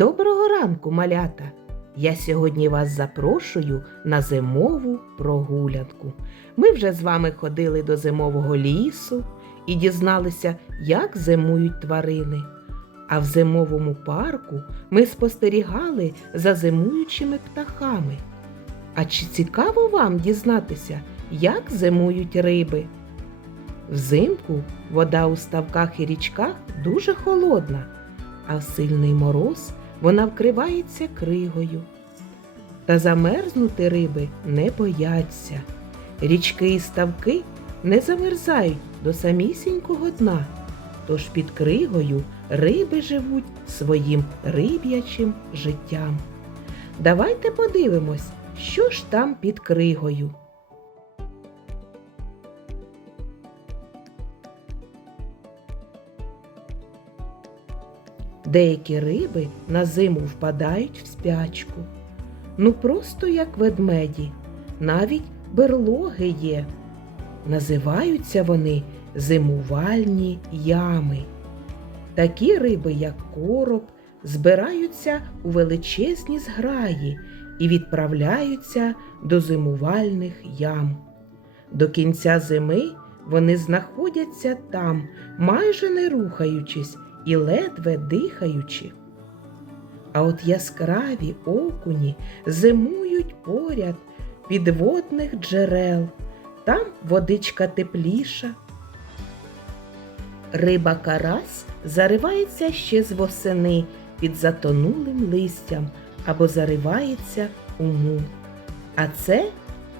Доброго ранку, малята! Я сьогодні вас запрошую на зимову прогулянку. Ми вже з вами ходили до зимового лісу і дізналися, як зимують тварини. А в зимовому парку ми спостерігали за зимуючими птахами. А чи цікаво вам дізнатися, як зимують риби? Взимку вода у ставках і річках дуже холодна, а в сильний мороз вона вкривається кригою. Та замерзнути риби не бояться. Річки і ставки не замерзають до самісінького дна, тож під кригою риби живуть своїм риб'ячим життям. Давайте подивимось, що ж там під кригою. Деякі риби на зиму впадають в спячку. Ну просто як ведмеді, навіть берлоги є. Називаються вони зимувальні ями. Такі риби, як короб, збираються у величезні зграї і відправляються до зимувальних ям. До кінця зими вони знаходяться там, майже не рухаючись і ледве дихаючи. А от яскраві окуні зимують поряд підводних джерел, там водичка тепліша. Риба карась заривається ще з восени під затонулим листям або заривається у мул. А це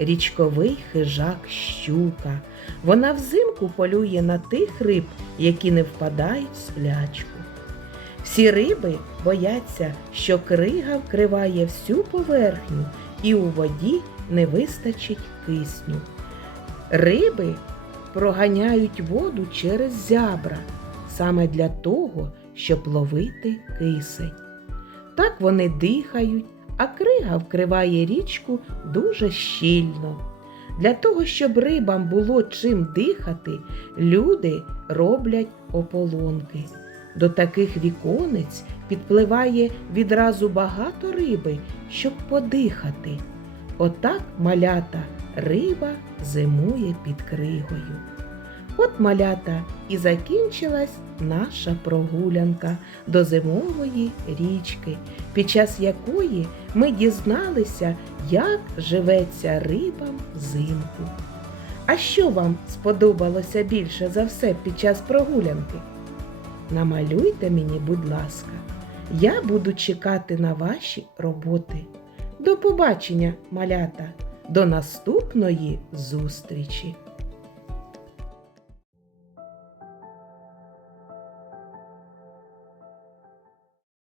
річковий хижак щука. Вона взимку полює на тих риб, які не впадають сплячку. Всі риби бояться, що крига вкриває всю поверхню і у воді не вистачить кисню. Риби проганяють воду через зябра саме для того, щоб ловити кисень. Так вони дихають, а крига вкриває річку дуже щільно. Для того, щоб рибам було чим дихати, люди роблять ополонки. До таких віконець підпливає відразу багато риби, щоб подихати. Отак малята риба зимує під кригою. От малята і закінчилась наша прогулянка до зимової річки, під час якої ми дізналися, як живеться рибам взимку. А що вам сподобалося більше за все під час прогулянки? Намалюйте мені, будь ласка, я буду чекати на ваші роботи. До побачення, малята, до наступної зустрічі!